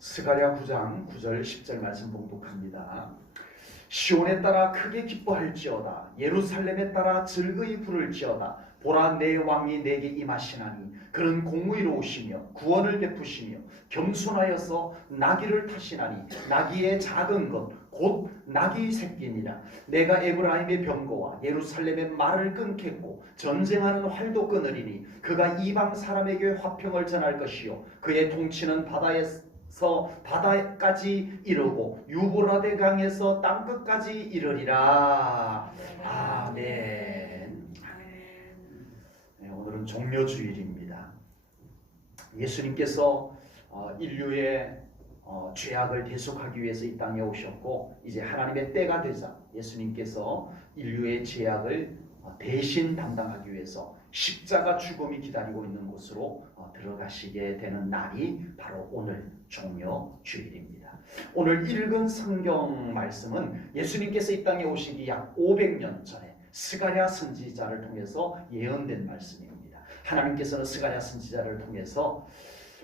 스가랴 9장 9절 10절 말씀 봉독합니다. 시온에 따라 크게 기뻐할지어다. 예루살렘에 따라 즐거이 부를지어다. 보라, 내 왕이 내게 임하시나니 그는 공의로우시며 구원을 베푸시며 겸손하여서 나귀를 타시나니 나귀의 작은 것 곧 나귀 새끼니라. 내가 에브라임의 병거와 예루살렘의 말을 끊겠고 전쟁하는 활도 끊으리니 그가 이방 사람에게 화평을 전할 것이요 그의 통치는 바다에서 바다까지 이르고 유브라데 강에서 땅끝까지 이르리라. 아멘. 네, 오늘은 종려주일입니다. 예수님께서 인류의 죄악을 대속하기 위해서 이 땅에 오셨고 이제 하나님의 때가 되자 예수님께서 인류의 죄악을 대신 담당하기 위해서 십자가 죽음이 기다리고 있는 곳으로 들어가시게 되는 날이 바로 오늘 종려주일입니다. 오늘 읽은 성경 말씀은 예수님께서 이 땅에 오시기 약 500년 전에 스가랴 선지자를 통해서 예언된 말씀입니다. 하나님께서는 스가랴 선지자를 통해서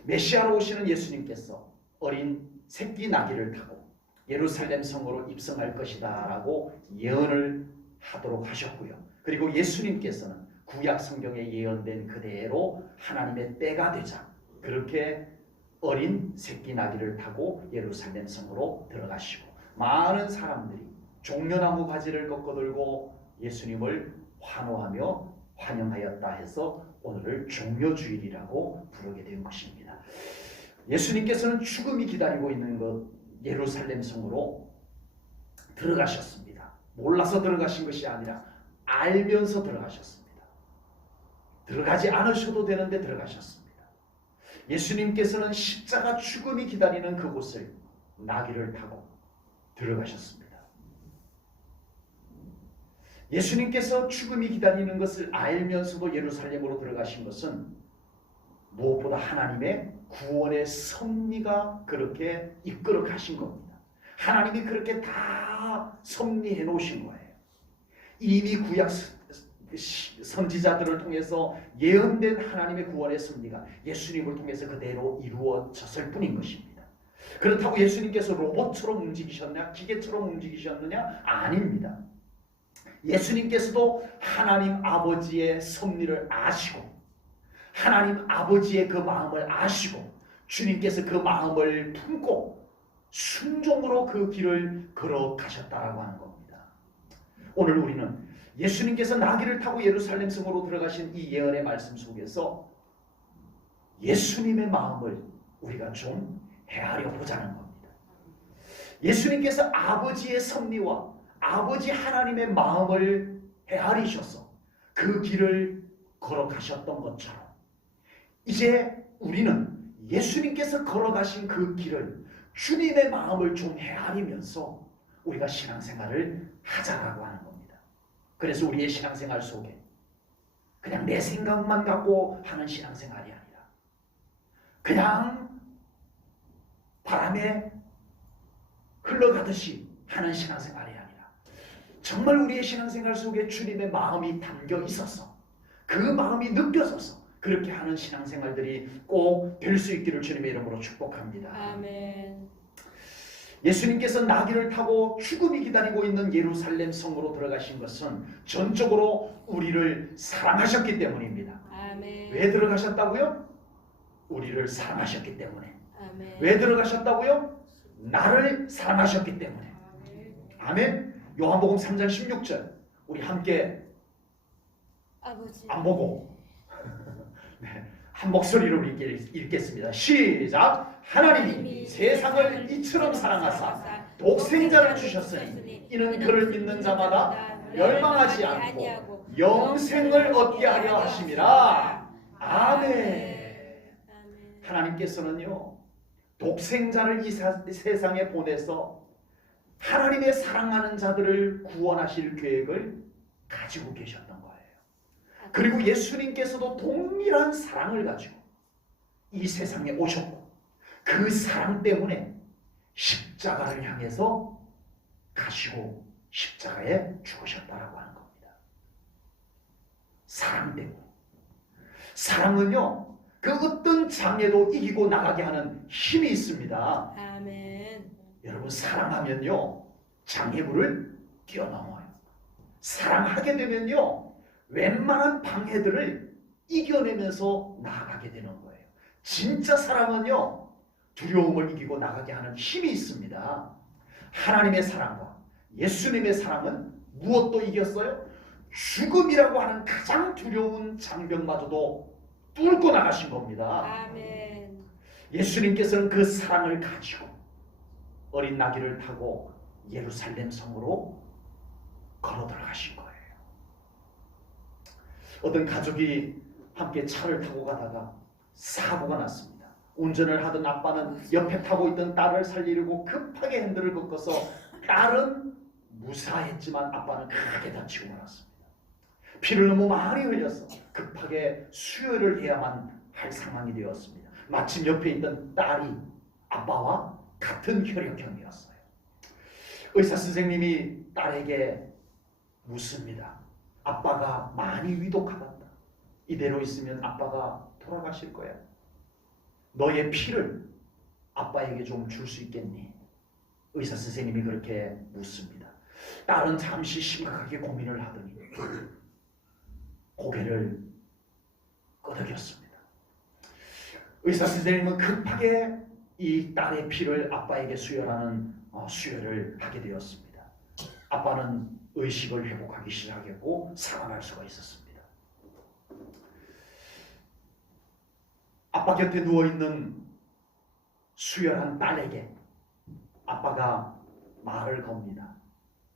메시아로 오시는 예수님께서 어린 새끼 나귀를 타고 예루살렘 성으로 입성할 것이다 라고 예언을 하도록 하셨고요. 그리고 예수님께서는 구약 성경에 예언된 그대로 하나님의 때가 되자 그렇게 어린 새끼 나귀를 타고 예루살렘 성으로 들어가시고 많은 사람들이 종려나무 가지를 꺾어들고 예수님을 환호하며 환영하였다 해서 오늘을 종려주일이라고 부르게 된 것입니다. 예수님께서는 죽음이 기다리고 있는 것 예루살렘 성으로 들어가셨습니다. 몰라서 들어가신 것이 아니라 알면서 들어가셨습니다. 들어가지 않으셔도 되는데 들어가셨습니다. 예수님께서는 십자가 죽음이 기다리는 그곳을 나귀를 타고 들어가셨습니다. 예수님께서 죽음이 기다리는 것을 알면서도 예루살렘으로 들어가신 것은 무엇보다 하나님의 구원의 섭리가 그렇게 이끌어 가신 겁니다. 하나님이 그렇게 다 섭리해 놓으신 거예요. 이미 구약 선지자들을 통해서 예언된 하나님의 구원의 섭리가 예수님을 통해서 그대로 이루어졌을 뿐인 것입니다. 그렇다고 예수님께서 로봇처럼 움직이셨냐, 기계처럼 움직이셨느냐? 아닙니다. 예수님께서도 하나님 아버지의 섭리를 아시고 하나님 아버지의 그 마음을 아시고 주님께서 그 마음을 품고 순종으로 그 길을 걸어가셨다라고 하는 겁니다. 오늘 우리는 예수님께서 나귀를 타고 예루살렘 성으로 들어가신 이 예언의 말씀 속에서 예수님의 마음을 우리가 좀 헤아려 보자는 겁니다. 예수님께서 아버지의 섭리와 아버지 하나님의 마음을 헤아리셔서 그 길을 걸어가셨던 것처럼 이제 우리는 예수님께서 걸어가신 그 길을 주님의 마음을 좀 헤아리면서 우리가 신앙생활을 하자라고 하는 겁니다. 그래서 우리의 신앙생활 속에 그냥 내 생각만 갖고 하는 신앙생활이 아니라 그냥 바람에 흘러가듯이 하는 신앙생활이 아니라 정말 우리의 신앙생활 속에 주님의 마음이 담겨 있어서 그 마음이 느껴져서 그렇게 하는 신앙생활들이 꼭 될 수 있기를 주님의 이름으로 축복합니다. 아멘. 예수님께서 나귀를 타고 죽음이 기다리고 있는 예루살렘 성으로 들어가신 것은 전적으로 우리를 사랑하셨기 때문입니다. 아멘. 왜 들어가셨다고요? 우리를 사랑하셨기 때문에. 아멘. 왜 들어가셨다고요? 나를 사랑하셨기 때문에. 아멘. 요한복음 3장 16절 우리 함께 아버지. 안 보고 네, 한 목소리로 읽겠습니다. 시작. 하나님이 세상을 이처럼 사랑하사 독생자를 주셨으니 이는 그를 믿는 자마다 멸망하지 않고 영생을 얻게 하려 하심이라. 아멘. 하나님께서는요 독생자를 이 세상에 보내서 하나님의 사랑하는 자들을 구원하실 계획을 가지고 계셨던 거예요. 그리고 예수님께서도 동일한 사랑을 가지고 이 세상에 오셨고 그 사랑 때문에 십자가를 향해서 가시고 십자가에 죽으셨다라고 하는 겁니다. 사랑 때문에. 사랑은요 그 어떤 장애도 이기고 나가게 하는 힘이 있습니다. 아멘. 여러분, 사랑하면요, 장애물을 뛰어넘어요. 사랑하게 되면요, 웬만한 방해들을 이겨내면서 나아가게 되는 거예요. 진짜 사랑은요, 두려움을 이기고 나가게 하는 힘이 있습니다. 하나님의 사랑과 예수님의 사랑은 무엇도 이겼어요? 죽음이라고 하는 가장 두려운 장벽마저도 뚫고 나가신 겁니다. 아멘. 예수님께서는 그 사랑을 가지고 어린 나귀를 타고 예루살렘 성으로 걸어 들어가신 거예요. 어떤 가족이 함께 차를 타고 가다가 사고가 났습니다. 운전을 하던 아빠는 옆에 타고 있던 딸을 살리려고 급하게 핸들을 꺾어서 딸은 무사했지만 아빠는 크게 다치고 말았습니다. 피를 너무 많이 흘려서 급하게 수혈을 해야만 할 상황이 되었습니다. 마침 옆에 있던 딸이 아빠와 같은 혈액형이었어요. 의사 선생님이 딸에게 묻습니다. 아빠가 많이 위독하단다. 이대로 있으면 아빠가 돌아가실 거야. 너의 피를 아빠에게 좀 줄 수 있겠니? 의사 선생님이 그렇게 묻습니다. 딸은 잠시 심각하게 고민을 하더니 고개를 끄덕였습니다. 의사 선생님은 급하게 이 딸의 피를 아빠에게 수혈하는 수혈을 하게 되었습니다. 아빠는 의식을 회복하기 시작했고 살아날 수가 있었습니다. 아빠 곁에 누워있는 수혈한 딸에게 아빠가 말을 겁니다.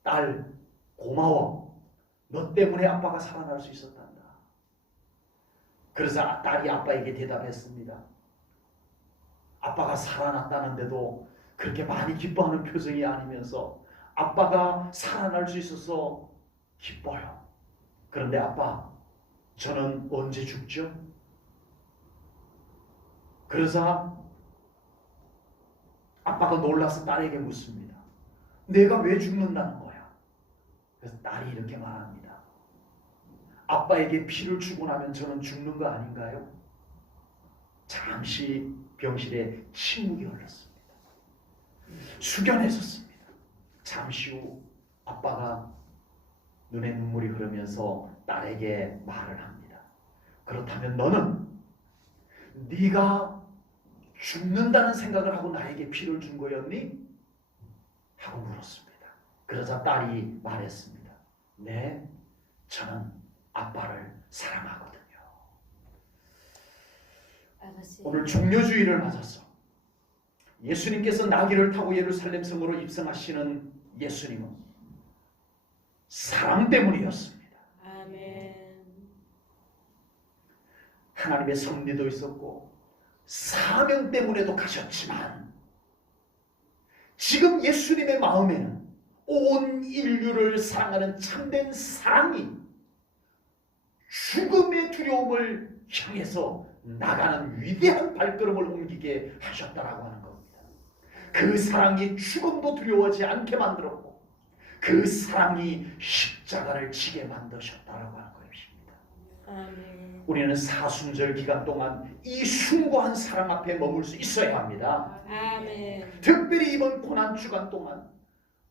딸, 고마워. 너 때문에 아빠가 살아날 수 있었단다. 그래서 딸이 아빠에게 대답했습니다. 아빠가 살아났다는데도 그렇게 많이 기뻐하는 표정이 아니면서 아빠가 살아날 수 있어서 기뻐요. 그런데 아빠, 저는 언제 죽죠? 그러자 아빠가 놀라서 딸에게 묻습니다. 내가 왜 죽는다는 거야? 그래서 딸이 이렇게 말합니다. 아빠에게 피를 주고 나면 저는 죽는 거 아닌가요? 잠시 병실에 침묵이 흘렀습니다. 숙연해졌습니다. 잠시 후 아빠가 눈에 눈물이 흐르면서 딸에게 말을 합니다. 그렇다면 너는 네가 죽는다는 생각을 하고 나에게 피를 준 거였니? 하고 물었습니다. 그러자 딸이 말했습니다. 네, 저는 아빠를 사랑하거든요. 아버지. 오늘 종료주의를 맞아서 예수님께서 나귀를 타고 예루살렘 성으로 입성하시는 예수님은 사랑 때문이었습니다. 아멘. 하나님의 섭리도 있었고 사명 때문에도 가셨지만 지금 예수님의 마음에는 온 인류를 사랑하는 참된 사랑이 죽음의 두려움을 향해서 나가는 위대한 발걸음을 옮기게 하셨다라고 하는 겁니다. 그 사랑이 죽음도 두려워하지 않게 만들었고 그 사랑이 십자가를 지게 만드셨다라고 하는 것입니다. 아멘. 우리는 사순절 기간 동안 이 숭고한 사랑 앞에 머물 수 있어야 합니다. 아멘. 특별히 이번 고난 주간 동안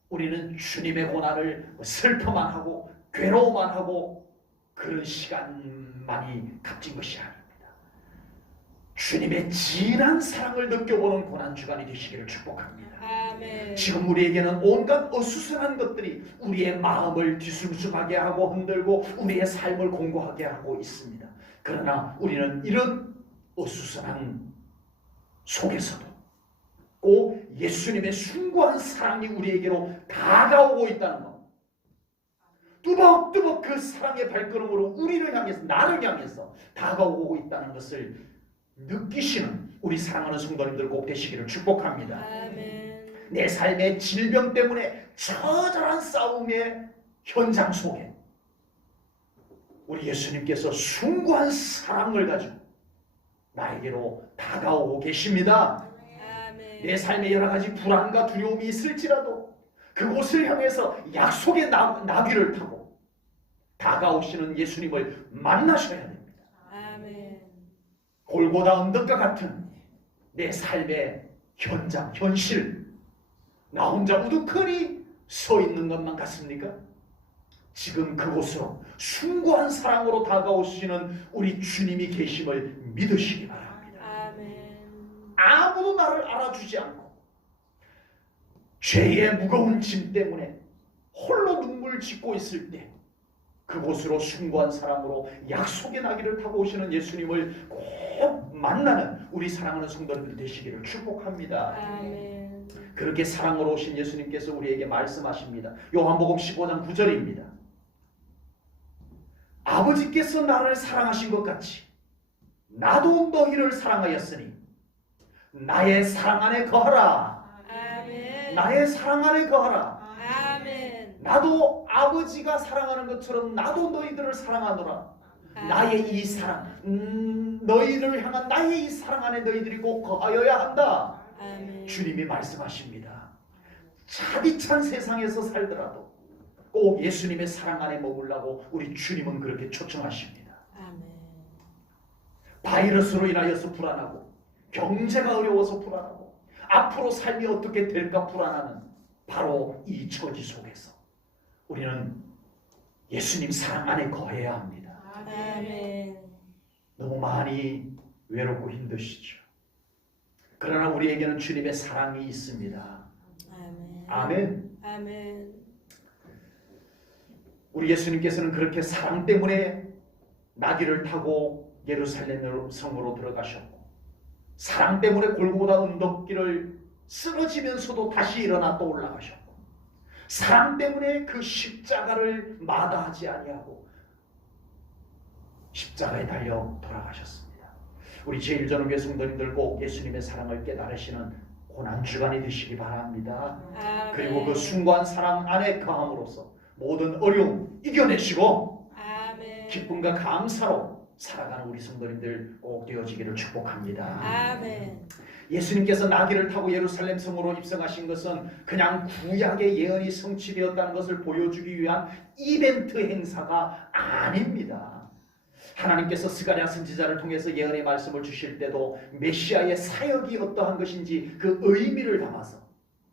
우리는 주님의 고난을 슬퍼만 하고 괴로워만 하고 그런 시간만이 값진 것이 아닙니다. 주님의 진한 사랑을 느껴보는 고난 주간이 되시기를 축복합니다. 아멘. 지금 우리에게는 온갖 어수선한 것들이 우리의 마음을 뒤숭숭하게 하고 흔들고 우리의 삶을 공고하게 하고 있습니다. 그러나 우리는 이런 어수선한 속에서도 꼭 예수님의 숭고한 사랑이 우리에게로 다가오고 있다는 것, 뚜벅뚜벅 그 사랑의 발걸음으로 우리를 향해서, 나를 향해서 다가오고 있다는 것을 느끼시는 우리 사랑하는 성도님들 꼭 되시기를 축복합니다. 아멘. 내 삶의 질병 때문에 처절한 싸움의 현장 속에 우리 예수님께서 숭고한 사랑을 가지고 나에게로 다가오고 계십니다. 아멘. 내 삶에 여러 가지 불안과 두려움이 있을지라도 그곳을 향해서 약속의 나귀를 타고 다가오시는 예수님을 만나셔야 됩니다. 아멘. 골고다 언덕과 같은 내 삶의 현장, 현실, 나 혼자 우두커니 서 있는 것만 같습니까? 지금 그곳으로 숭고한 사랑으로 다가오시는 우리 주님이 계심을 믿으시기 바랍니다. 아멘. 아무도 나를 알아주지 않고 죄의 무거운 짐 때문에 홀로 눈물 짓고 있을 때 그곳으로 숭고한 사랑으로 약속의 나귀를 타고 오시는 예수님을 꼭 만나는 우리 사랑하는 성도들 되시기를 축복합니다. 아멘. 그렇게 사랑으로 오신 예수님께서 우리에게 말씀하십니다. 요한복음 15장 9절입니다. 아버지께서 나를 사랑하신 것 같이 나도 너희를 사랑하였으니 나의 사랑 안에 거하라. 아멘. 나의 사랑 안에 거하라. 아멘. 나도 아버지가 사랑하는 것처럼 나도 너희들을 사랑하노라. 나의 이 사랑, 너희를 향한 나의 이 사랑 안에 너희들이 꼭 거하여야 한다. 아멘. 주님이 말씀하십니다. 차디찬 세상에서 살더라도 꼭 예수님의 사랑 안에 머물라고 우리 주님은 그렇게 초청하십니다. 아멘. 바이러스로 인하여서 불안하고 경제가 어려워서 불안하고 앞으로 삶이 어떻게 될까 불안하는 바로 이 처지 속에서 우리는 예수님 사랑 안에 거해야 합니다. 아멘. 너무 많이 외롭고 힘드시죠. 그러나 우리에게는 주님의 사랑이 있습니다. 아멘. 아멘. 아멘. 우리 예수님께서는 그렇게 사랑 때문에 나귀를 타고 예루살렘 성으로 들어가셨고 사랑 때문에 골고다 언덕길을 쓰러지면서도 다시 일어나 또 올라가셨고 사랑 때문에 그 십자가를 마다하지 아니하고 십자가에 달려 돌아가셨습니다. 우리 제1전후교 성도님들 꼭 예수님의 사랑을 깨달으시는 고난주간이 되시기 바랍니다. 아멘. 그리고 그 숭고한 사랑 안에 거함으로써 모든 어려움 이겨내시고 아멘. 기쁨과 감사로 살아가는 우리 성도님들 꼭 되어지기를 축복합니다. 아멘. 예수님께서 나귀를 타고 예루살렘 성으로 입성하신 것은 그냥 구약의 예언이 성취되었다는 것을 보여주기 위한 이벤트 행사가 아닙니다. 하나님께서 스가랴 선지자를 통해서 예언의 말씀을 주실 때도 메시아의 사역이 어떠한 것인지 그 의미를 담아서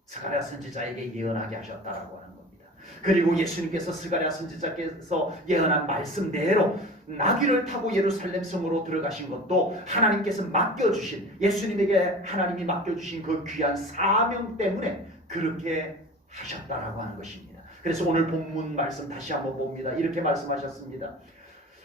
스가랴 선지자에게 예언하게 하셨다라고 하는 겁니다. 그리고 예수님께서 스가랴 선지자께서 예언한 말씀대로 나귀를 타고 예루살렘 성으로 들어가신 것도 하나님께서 맡겨주신 예수님에게 하나님이 맡겨주신 그 귀한 사명 때문에 그렇게 하셨다라고 하는 것입니다. 그래서 오늘 본문 말씀 다시 한번 봅니다. 이렇게 말씀하셨습니다.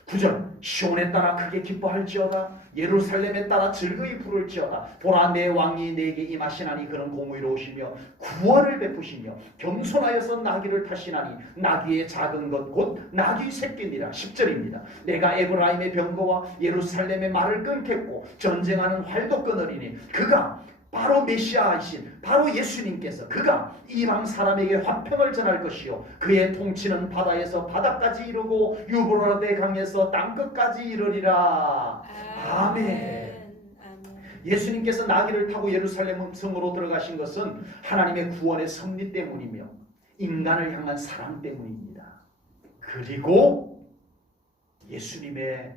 9절 시온에 따라 크게 기뻐할지어다 예루살렘에 따라 즐거이 부를지어다 보라 내 왕이 내게 임하시나니 그는 공의로우시며 구원을 베푸시며 겸손하여서 나귀를 타시나니 나귀의 작은 것 곧 나귀 새끼니라. 10절입니다. 내가 에브라임의 병거와 예루살렘의 말을 끊겠고 전쟁하는 활도 끊으리니 그가 바로 메시아이신 바로 예수님께서 그가 이방 사람에게 화평을 전할 것이요 그의 통치는 바다에서 바다까지 이르고 유브라데 강에서 땅끝까지 이르리라. 아멘. 예수님께서 나귀를 타고 예루살렘 성으로 들어가신 것은 하나님의 구원의 섭리 때문이며 인간을 향한 사랑 때문입니다. 그리고 예수님의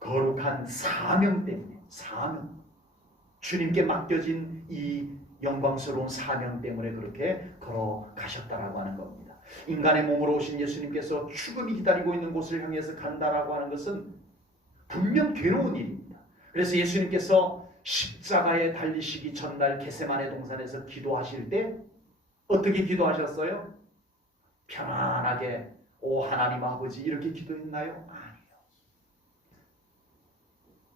거룩한 사명 때문에 사명 주님께 맡겨진 이 영광스러운 사명 때문에 그렇게 걸어가셨다라고 하는 겁니다. 인간의 몸으로 오신 예수님께서 죽음이 기다리고 있는 곳을 향해서 간다라고 하는 것은 분명 괴로운 일입니다. 그래서 예수님께서 십자가에 달리시기 전날 겟세마네 동산에서 기도하실 때 어떻게 기도하셨어요? 편안하게 오 하나님 아버지 이렇게 기도했나요? 아니요.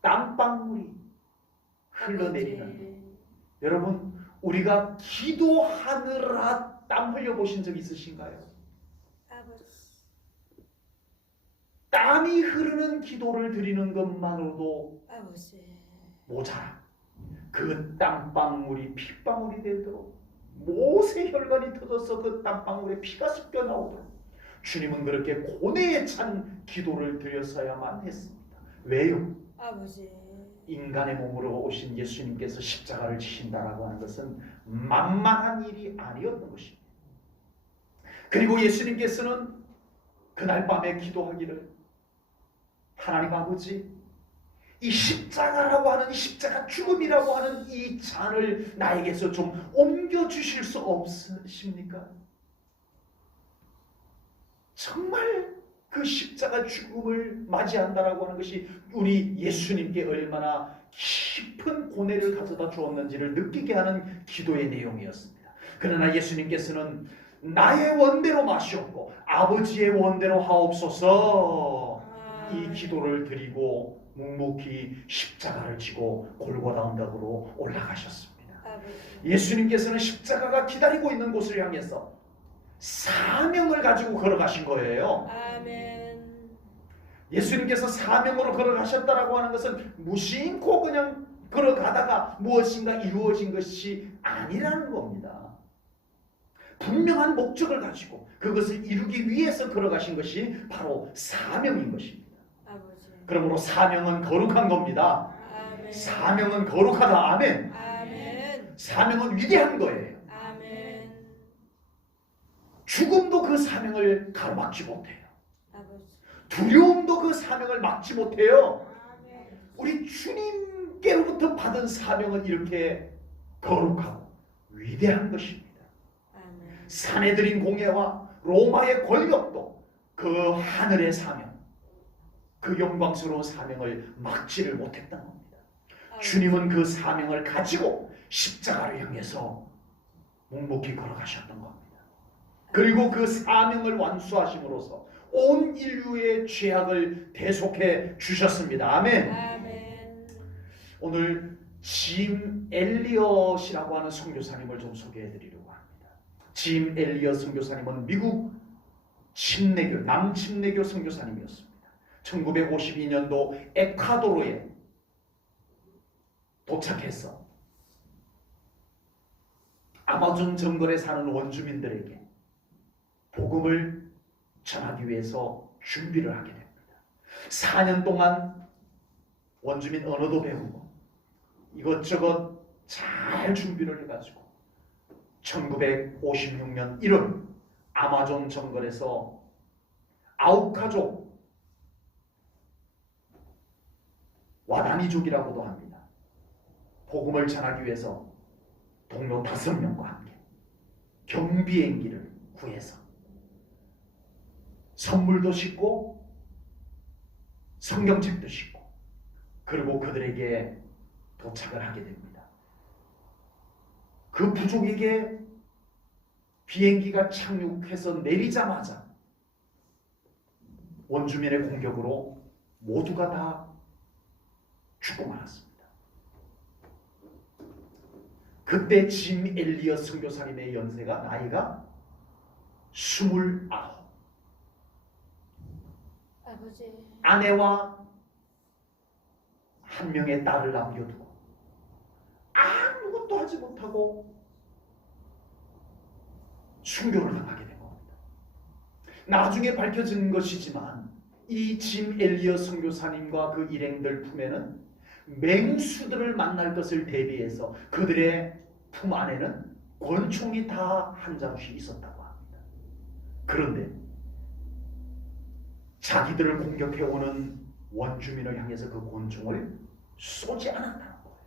땀방울이 흘러내리는 여러분 우리가 기도하느라 땀 흘려보신 적 있으신가요? 아버지. 땀이 흐르는 기도를 드리는 것만으로도 아버지. 모자라. 그 땀방울이 핏방울이 되도록 못의 혈관이 터져서 그 땀방울에 피가 섞여 나오도록 주님은 그렇게 고뇌에 찬 기도를 드렸어야만 했습니다. 왜요? 아버지. 인간의 몸으로 오신 예수님께서 십자가를 지신다라고 하는 것은 만만한 일이 아니었던 것입니다. 그리고 예수님께서는 그날 밤에 기도하기를 하나님 아버지 이 십자가라고 하는 이 십자가 죽음이라고 하는 이 잔을 나에게서 좀 옮겨주실 수 없으십니까? 정말 그 십자가 죽음을 맞이한다라고 하는 것이 우리 예수님께 얼마나 깊은 고뇌를 가져다 주었는지를 느끼게 하는 기도의 내용이었습니다. 그러나 예수님께서는 나의 원대로 마시옵고 아버지의 원대로 하옵소서, 이 기도를 드리고 묵묵히 십자가를 지고 골고다 언덕으로 올라가셨습니다. 예수님께서는 십자가가 기다리고 있는 곳을 향해서 사명을 가지고 걸어가신 거예요. 아멘. 예수님께서 사명으로 걸어가셨다라고 하는 것은 무심코 그냥 걸어가다가 무엇인가 이루어진 것이 아니라는 겁니다. 분명한 목적을 가지고 그것을 이루기 위해서 걸어가신 것이 바로 사명인 것입니다. 아버지. 그러므로 사명은 거룩한 겁니다. 아멘. 사명은 거룩하다. 아멘. 아멘. 사명은 위대한 거예요. 아멘. 죽음도 그 사명을 가로막지 못해요. 아버지. 두려움도 그 사명을 막지 못해요. 아멘. 우리 주님께로부터 받은 사명은 이렇게 거룩하고 위대한 것입니다. 아멘. 산에 들인 공예와 로마의 권력도 그 하늘의 사명, 그 영광스러운 사명을 막지를 못했던 겁니다. 주님은 그 사명을 가지고 십자가를 향해서 묵묵히 걸어가셨던 겁니다. 그리고 그 사명을 완수하심으로써 온 인류의 죄악을 대속해 주셨습니다. 아멘. 아멘. 오늘 짐 엘리엇이라고 하는 선교사님을 좀 소개해 드리려고 합니다. 짐 엘리엇 선교사님은 미국 침례교, 남침례교 선교사님이었습니다. 1952년도 에콰도르에 도착해서 아마존 정글에 사는 원주민들에게 복음을 전하기 위해서 준비를 하게 됩니다. 4년 동안 원주민 언어도 배우고 이것저것 잘 준비를 해가지고 1956년 1월 아마존 정글에서 아우카족 와다니족이라고도 합니다. 복음을 전하기 위해서 동료 5명과 함께 경비행기를 구해서 선물도 싣고 성경책도 싣고 그리고 그들에게 도착을 하게 됩니다. 그 부족에게 비행기가 착륙해서 내리자마자 원주민의 공격으로 모두가 다 죽고 말았습니다. 그때 짐 엘리엇 선교사님의 연세가 나이가 29. 아버지. 아내와 한 명의 딸을 남겨두고 아무것도 하지 못하고 순교를 당하게 된 겁니다. 나중에 밝혀진 것이지만 이 짐 엘리엇 선교사님과 그 일행들 품에는 맹수들을 만날 것을 대비해서 그들의 품 안에는 권총이 다 한 장씩 있었다고 합니다. 그런데 자기들을 공격해오는 원주민을 향해서 그 권총을 쏘지 않았다는 거예요.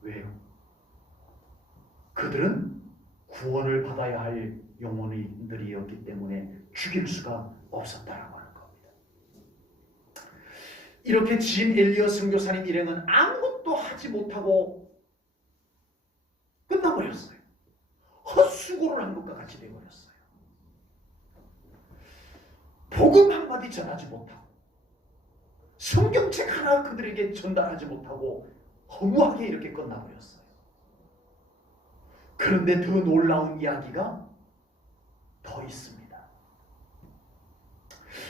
왜요? 그들은 구원을 받아야 할 영혼들이었기 때문에 죽일 수가 없었다라고 하는 겁니다. 이렇게 짐 엘리엇 선교사님 일행은 아무것도 하지 못하고 끝나버렸어요. 헛수고를 한 것과 같이 되어버렸어요. 복음 한마디 전하지 못하고 성경책 하나 그들에게 전달하지 못하고 허무하게 이렇게 끝나버렸어요. 그런데 더 놀라운 이야기가 더 있습니다.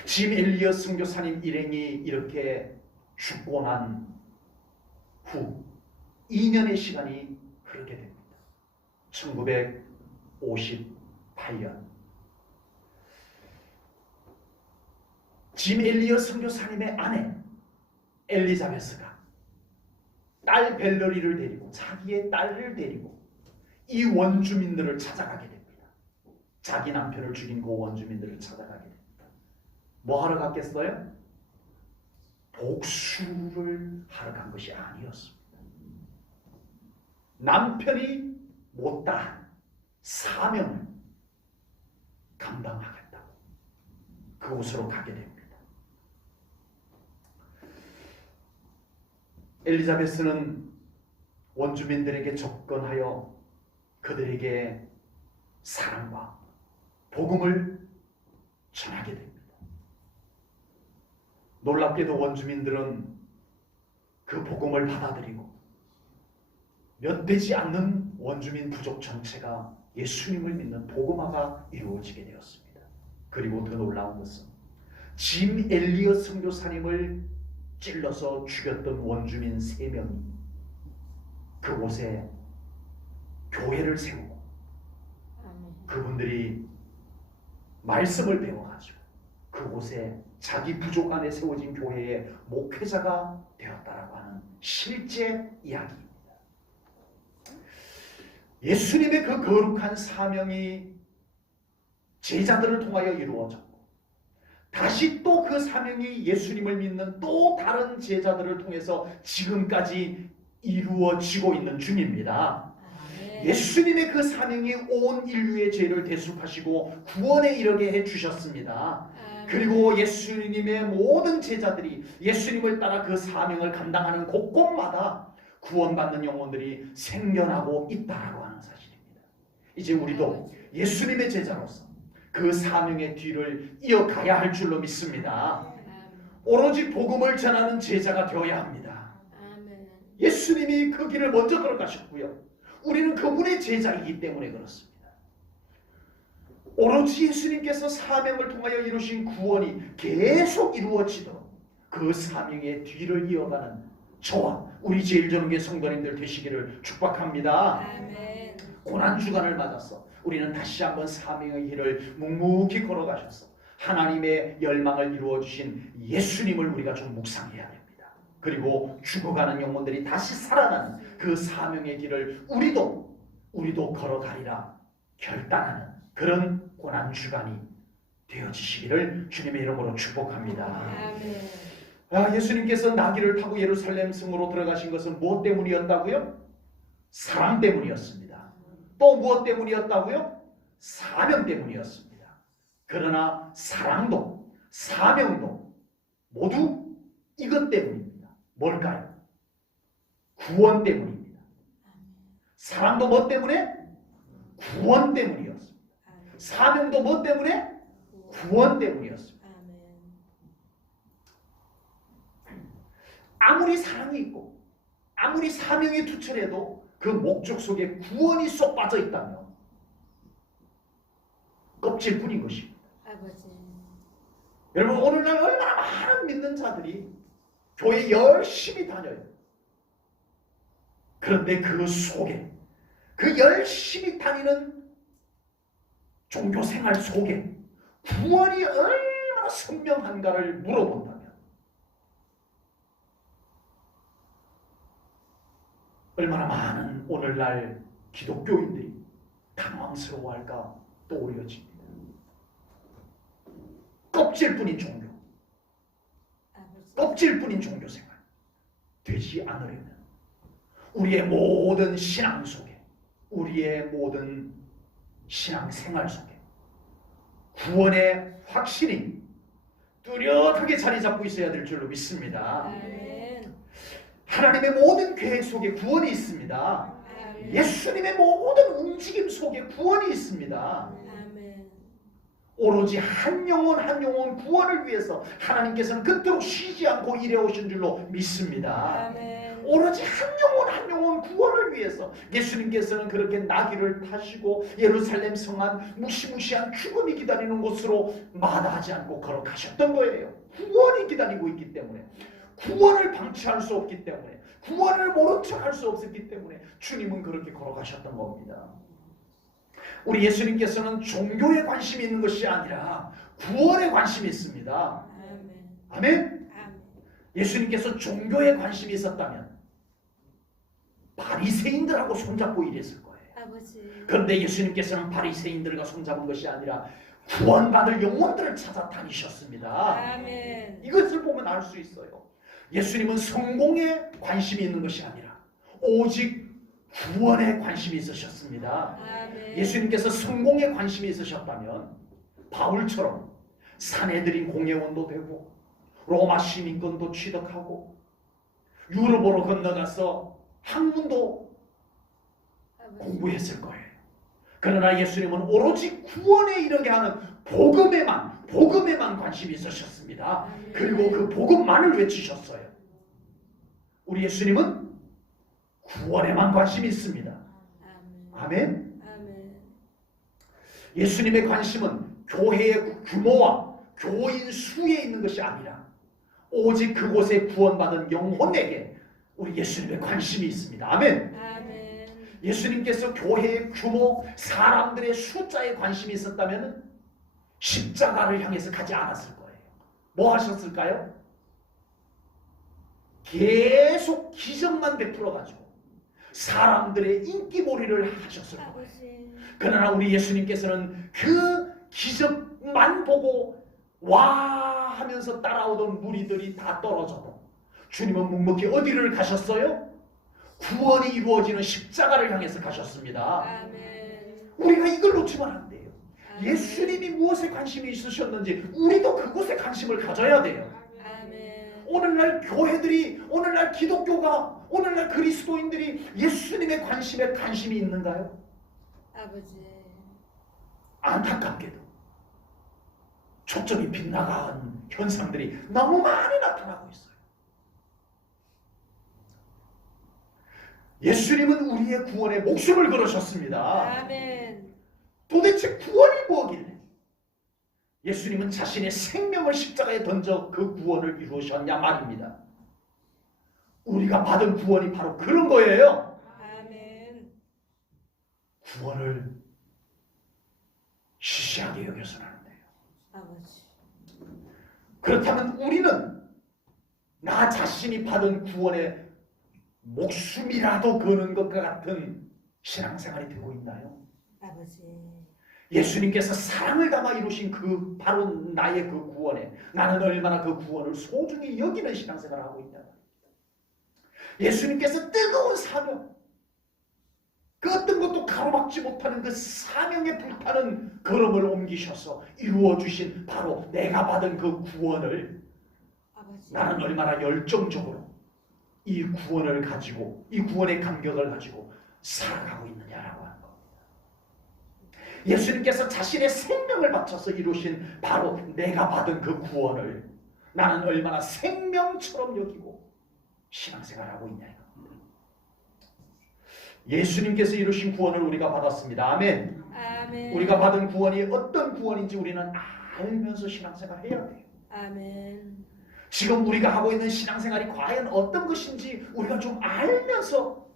짐 엘리엇 선교사님 일행이 이렇게 죽고 난 후 2년의 시간이 흐르게 됩니다. 1958년 짐 엘리엇 선교사님의 아내 엘리자베스가 딸 벨러리를 데리고 자기의 딸을 데리고 이 원주민들을 찾아가게 됩니다. 자기 남편을 죽인 그 원주민들을 찾아가게 됩니다. 뭐 하러 갔겠어요? 복수를 하러 간 것이 아니었습니다. 남편이 못다한 사명을 감당하겠다고 그곳으로 가게 됩니다. 엘리자베스는 원주민들에게 접근하여 그들에게 사랑과 복음을 전하게 됩니다. 놀랍게도 원주민들은 그 복음을 받아들이고 몇 되지 않는 원주민 부족 전체가 예수님을 믿는 복음화가 이루어지게 되었습니다. 그리고 더 놀라운 것은 짐 엘리엇 선교사님을 찔러서 죽였던 원주민 3명이 그곳에 교회를 세우고 그분들이 말씀을 배워가지고 그곳에 자기 부족 안에 세워진 교회의 목회자가 되었다라고 하는 실제 이야기입니다. 예수님의 그 거룩한 사명이 제자들을 통하여 이루어졌고 다시 또 그 사명이 예수님을 믿는 또 다른 제자들을 통해서 지금까지 이루어지고 있는 중입니다. 예수님의 그 사명이 온 인류의 죄를 대속하시고 구원에 이르게 해주셨습니다. 그리고 예수님의 모든 제자들이 예수님을 따라 그 사명을 감당하는 곳곳마다 구원받는 영혼들이 생겨나고 있다라고 하는 사실입니다. 이제 우리도 예수님의 제자로서 그 사명의 뒤를 이어가야 할 줄로 믿습니다. 오로지 복음을 전하는 제자가 되어야 합니다. 예수님이 그 길을 먼저 걸어가셨고요. 우리는 그분의 제자이기 때문에 그렇습니다. 오로지 예수님께서 사명을 통하여 이루신 구원이 계속 이루어지도록 그 사명의 뒤를 이어가는 저와 우리 제일전후교 성도님들 되시기를 축복합니다. 아멘. 고난주간을 맞아서 우리는 다시 한번 사명의 길을 묵묵히 걸어가셔서 하나님의 열망을 이루어주신 예수님을 우리가 좀 묵상해야 됩니다. 그리고 죽어가는 영혼들이 다시 살아나는 그 사명의 길을 우리도 걸어가리라 결단하는 그런 고난주간이 되어지시기를 주님의 이름으로 축복합니다. 아멘. 예수님께서 나귀를 타고 예루살렘 성으로 들어가신 것은 무엇 때문이었다고요? 사랑 때문이었습니다. 또 무엇 때문이었다고요? 사명 때문이었습니다. 그러나 사랑도 사명도 모두 이것 때문입니다. 뭘까요? 구원 때문입니다. 사랑도 뭐 때문에? 구원 때문이었습니다. 사명도 뭐 때문에? 구원 때문이었습니다. 아무리 사랑이 있고 아무리 사명이 투철해도 그 목적 속에 구원이 쏙 빠져 있다면 껍질뿐인 것입니다. 아버지. 여러분 오늘날 얼마나 많은 믿는 자들이 교회 열심히 다녀요. 그런데 그 속에 그 열심히 다니는 종교생활 속에 구원이 얼마나 선명한가를 물어본다면 얼마나 많은 오늘날 기독교인들이 당황스러워할까 떠올려집니다. 껍질뿐인 종교, 껍질뿐인 종교생활 되지 않으려면 우리의 모든 신앙 속에 우리의 모든 신앙생활 속에 구원의 확신이 뚜렷하게 자리 잡고 있어야 될 줄로 믿습니다. 하나님의 모든 계획 속에 구원이 있습니다. 예수님의 모든 움직임 속에 구원이 있습니다. 오로지 한 영혼 한 영혼 구원을 위해서 하나님께서는 그토록 쉬지 않고 일해오신 줄로 믿습니다. 오로지 한 영혼 한 영혼 구원을 위해서 예수님께서는 그렇게 나귀를 타시고 예루살렘 성안 무시무시한 죽음이 기다리는 곳으로 마다하지 않고 걸어가셨던 거예요. 구원이 기다리고 있기 때문에, 구원을 방치할 수 없기 때문에, 구원을 모른 척할 수 없었기 때문에 주님은 그렇게 걸어가셨던 겁니다. 우리 예수님께서는 종교에 관심이 있는 것이 아니라 구원에 관심이 있습니다. 아멘? 예수님께서 종교에 관심이 있었다면 바리새인들하고 손잡고 일했을 거예요. 그런데 예수님께서는 바리새인들과 손잡은 것이 아니라 구원받을 영혼들을 찾아 다니셨습니다. 이것을 보면 알 수 있어요. 예수님은 성공에 관심이 있는 것이 아니라 오직 구원에 관심이 있으셨습니다. 아멘. 예수님께서 성공에 관심이 있으셨다면 바울처럼 사내들인 공회원도 되고 로마 시민권도 취득하고 유럽으로 건너가서 학문도 공부했을 거예요. 그러나 예수님은 오로지 구원에 이르게 하는 복음에만 관심이 있으셨습니다. 그리고 그 복음만을 외치셨어요. 우리 예수님은 구원에만 관심이 있습니다. 아멘. 예수님의 관심은 교회의 규모와 교인 수에 있는 것이 아니라 오직 그곳에 구원받은 영혼에게 우리 예수님의 관심이 있습니다. 아멘. 예수님께서 교회의 규모, 사람들의 숫자에 관심이 있었다면 십자가를 향해서 가지 않았을 거예요. 뭐 하셨을까요? 계속 기적만 베풀어가지고 사람들의 인기몰이를 하셨을 거예요. 그러나 우리 예수님께서는 그 기적만 보고 와 하면서 따라오던 무리들이 다 떨어져도 주님은 묵묵히 어디를 가셨어요? 구원이 이루어지는 십자가를 향해서 가셨습니다. 아멘. 우리가 이걸 놓치면 안 돼요. 예수님이 무엇에 관심이 있으셨는지 우리도 그곳에 관심을 가져야 돼요. 아멘. 오늘날 교회들이, 오늘날 기독교가, 오늘날 그리스도인들이 예수님의 관심에 관심이 있는가요? 아버지. 안타깝게도 초점이 빗나간 현상들이 너무 많이 나타나고 있어요. 예수님은 우리의 구원에 목숨을 걸으셨습니다. 아멘. 도대체 구원이 뭐길래 예수님은 자신의 생명을 십자가에 던져 그 구원을 이루셨냐 말입니다. 우리가 받은 구원이 바로 그런 거예요. 아멘. 구원을 시시하게 여겨서는 안 돼요. 아버지. 그렇다면 우리는 나 자신이 받은 구원에 목숨이라도 거는 것과 같은 신앙생활이 되고 있나요? 아버지. 예수님께서 사랑을 담아 이루신 그 바로 나의 그 구원에 나는 얼마나 그 구원을 소중히 여기는 신앙생활을 하고 있냐. 예수님께서 뜨거운 사명, 그 어떤 것도 가로막지 못하는 그 사명에 불타는 걸음을 옮기셔서 이루어주신 바로 내가 받은 그 구원을 아버지. 나는 얼마나 열정적으로 이 구원을 가지고 이 구원의 감격을 가지고 살아가고 있느냐라고 하는 겁니다. 예수님께서 자신의 생명을 바쳐서 이루신 바로 내가 받은 그 구원을 나는 얼마나 생명처럼 여기고 신앙생활하고 있냐 이겁니다. 예수님께서 이루신 구원을 우리가 받았습니다. 아멘. 아멘. 우리가 받은 구원이 어떤 구원인지 우리는 알면서 신앙생활 해야 돼요. 아멘. 지금 우리가 하고 있는 신앙생활이 과연 어떤 것인지 우리가 좀 알면서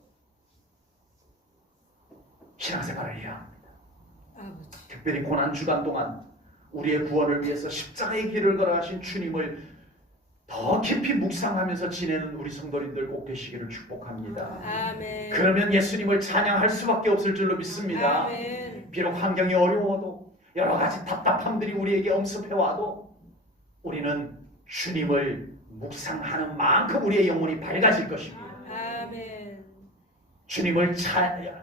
신앙생활을 해야 합니다. 아버지. 특별히 고난주간 동안 우리의 구원을 위해서 십자가의 길을 걸어가신 주님을 더 깊이 묵상하면서 지내는 우리 성도님들 꼭 되시기를 축복합니다. 아멘. 그러면 예수님을 찬양할 수밖에 없을 줄로 믿습니다. 아멘. 비록 환경이 어려워도 여러 가지 답답함들이 우리에게 엄습해와도 우리는 주님을 묵상하는 만큼 우리의 영혼이 밝아질 것입니다. 아멘. 주님을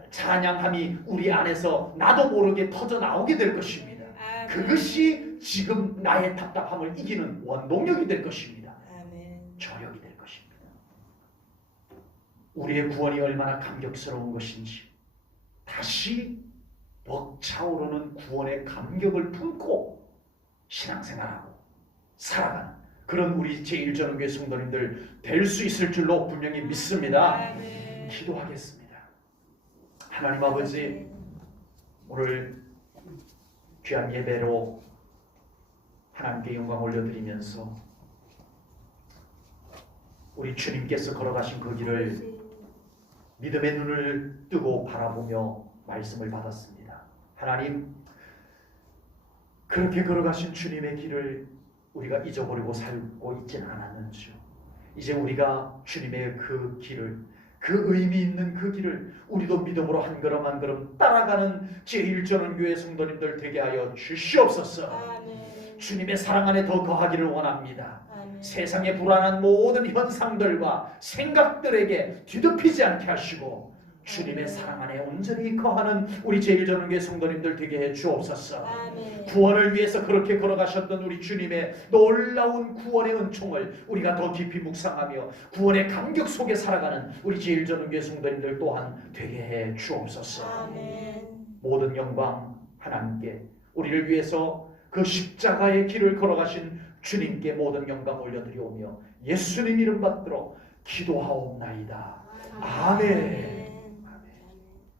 찬양함이 우리 안에서 나도 모르게 터져 나오게 될 것입니다. 아멘. 그것이 지금 나의 답답함을 이기는 원동력이 될 것입니다. 아멘. 저력이 될 것입니다. 우리의 구원이 얼마나 감격스러운 것인지 다시 벅차오르는 구원의 감격을 품고 신앙생활하고 살아가는 그런 우리 제1전원교회 성도님들 될 수 있을 줄로 분명히 믿습니다. 아멘. 기도하겠습니다. 하나님 아버지, 오늘 귀한 예배로 하나님께 영광 올려드리면서 우리 주님께서 걸어가신 그 길을 믿음의 눈을 뜨고 바라보며 말씀을 받았습니다. 하나님, 그렇게 걸어가신 주님의 길을 우리가 잊어버리고 살고 있지는 않았는지요. 이제 우리가 주님의 그 길을, 그 의미 있는 그 길을 우리도 믿음으로 한 걸음 한 걸음 따라가는 제1전원교회 성도님들 되게 하여 주시옵소서. 아멘. 주님의 사랑 안에 더 거하기를 원합니다. 아멘. 세상의 불안한 모든 현상들과 생각들에게 뒤덮이지 않게 하시고 주님의 사랑 안에 온전히 거하는 우리 제일전능교회 성도님들 되게 해 주옵소서. 아멘. 구원을 위해서 그렇게 걸어가셨던 우리 주님의 놀라운 구원의 은총을 우리가 더 깊이 묵상하며 구원의 감격 속에 살아가는 우리 제일전능교회 성도님들 또한 되게 해 주옵소서. 아멘. 모든 영광 하나님께, 우리를 위해서 그 십자가의 길을 걸어가신 주님께 모든 영광 올려드리오며 예수님 이름 받들어 기도하옵나이다. 아멘.